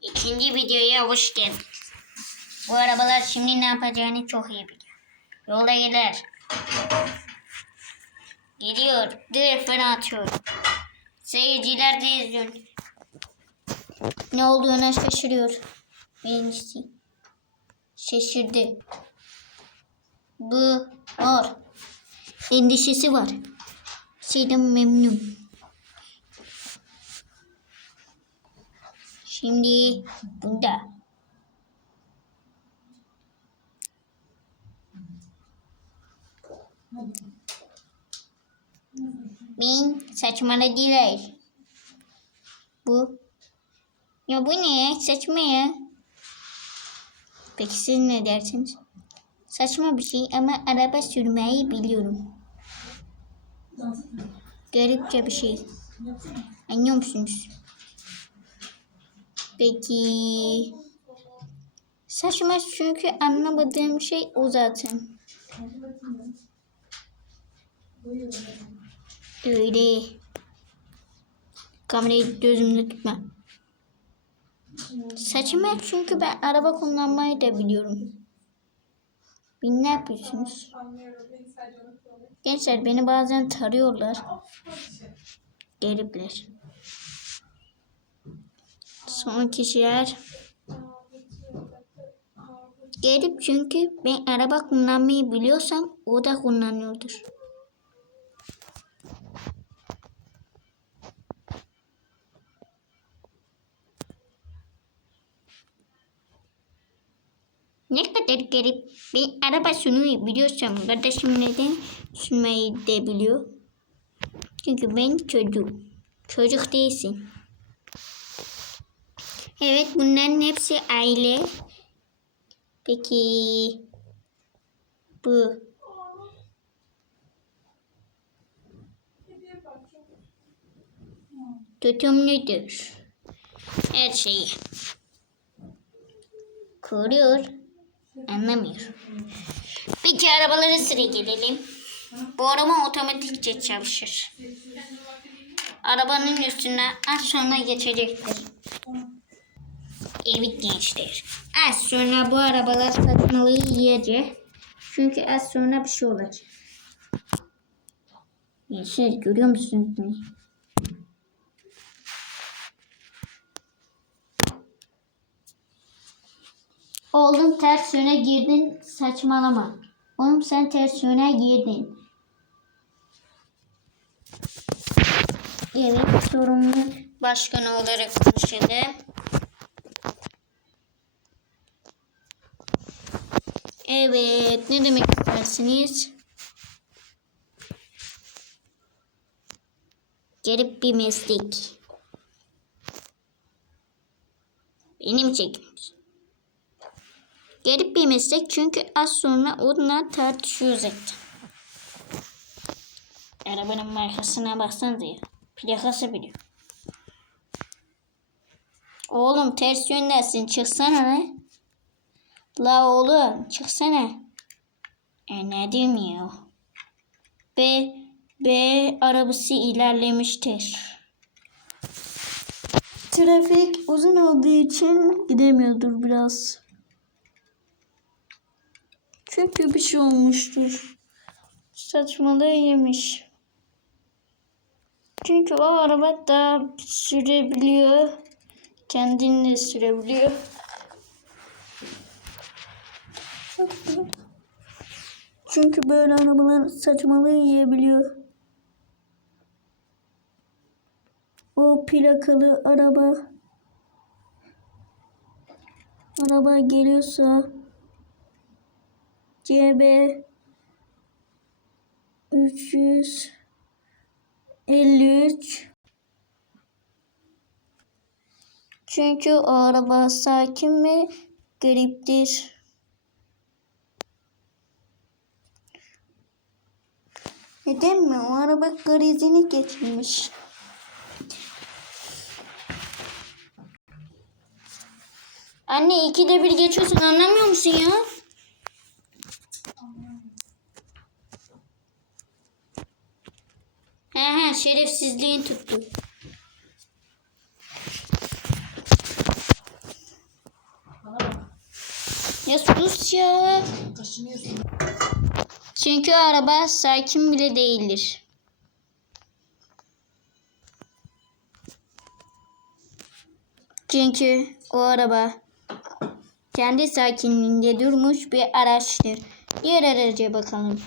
İkinci videoya hoş geldiniz. Bu arabalar şimdi ne yapacağını çok iyi biliyor. Yolda gider. Geliyor. Direkt atıyor. Seyirciler de izliyor. Ne olduğuna şaşırıyor. Birincisi. Şaşırdı. Bu var. Endişesi var. Şeyden memnun. Şimdi bunda. Ben saçmaladılar. Bu. Ya bu ne? Saçma ya. Peki siz ne dersiniz? Saçma bir şey ama araba sürmeyi biliyorum. Garipçe bir şey. Anlıyor musunuz? Peki. Saçma çünkü anlamadığım şey o zaten. Öyle. Kamerayı gözümde tutma. Saçma çünkü ben araba kullanmayı da biliyorum. Bir ne yapıyorsunuz? Gençler beni bazen tarıyorlar. Garipler. Son kişiler garip çünkü ben araba kullanmayı biliyorsam o da kullanıyordur. Ne kadar garip. Bir araba sürmeyi biliyorsam kardeşim neden sürmeyi de biliyor? Çünkü ben çocuk. Çocuk değilsin. Evet bunların hepsi aile. Peki bu tutumludur. Her şeyi koruyor. Anlamıyor. Peki arabalara sıra gelelim. Bu araba otomatikçe çalışır. Arabanın üstüne az sonra geçecektir. Evet gençler. Az sonra bu arabalar saçmalığı yiyecek. Çünkü az sonra bir şey olacak. Gençler görüyor musunuz beni? Oğlum ters yöne girdin saçmalama. Oğlum sen ters yöne girdin. Evet sorumlu başkanı olarak konuşalım. Evet ne demek istersiniz? Garip bir meslek. Benim çekimim. Garip bir meslek çünkü az sonra onunla tartışıyoruz zaten. Arabanın markasına baksanıza ya. Plakası biliyor. Oğlum ters yöndesin çıksana ne? La oğlum çıksana. E ne ya? B, B arabası ilerlemiştir. Trafik uzun olduğu için gidemiyordur biraz. Çünkü bir şey olmuştur. Saçmalığı yemiş. Çünkü o araba da sürebiliyor. Kendini de sürebiliyor. Çünkü böyle arabalar saçmalığı yiyebiliyor. O plakalı araba araba geliyorsa CB 353 Çünkü o araba sakin ve gariptir. Neden mi? O araba krizini geçirmiş. Anne ikide bir geçiyorsun anlamıyor musun ya? He he şerefsizliğin tuttu. Ya sus ya. Kaşınıyorsun. Çünkü araba sakin bile değildir. Çünkü o araba kendi sakinliğinde durmuş bir araçtır. Diğer araca bakalım.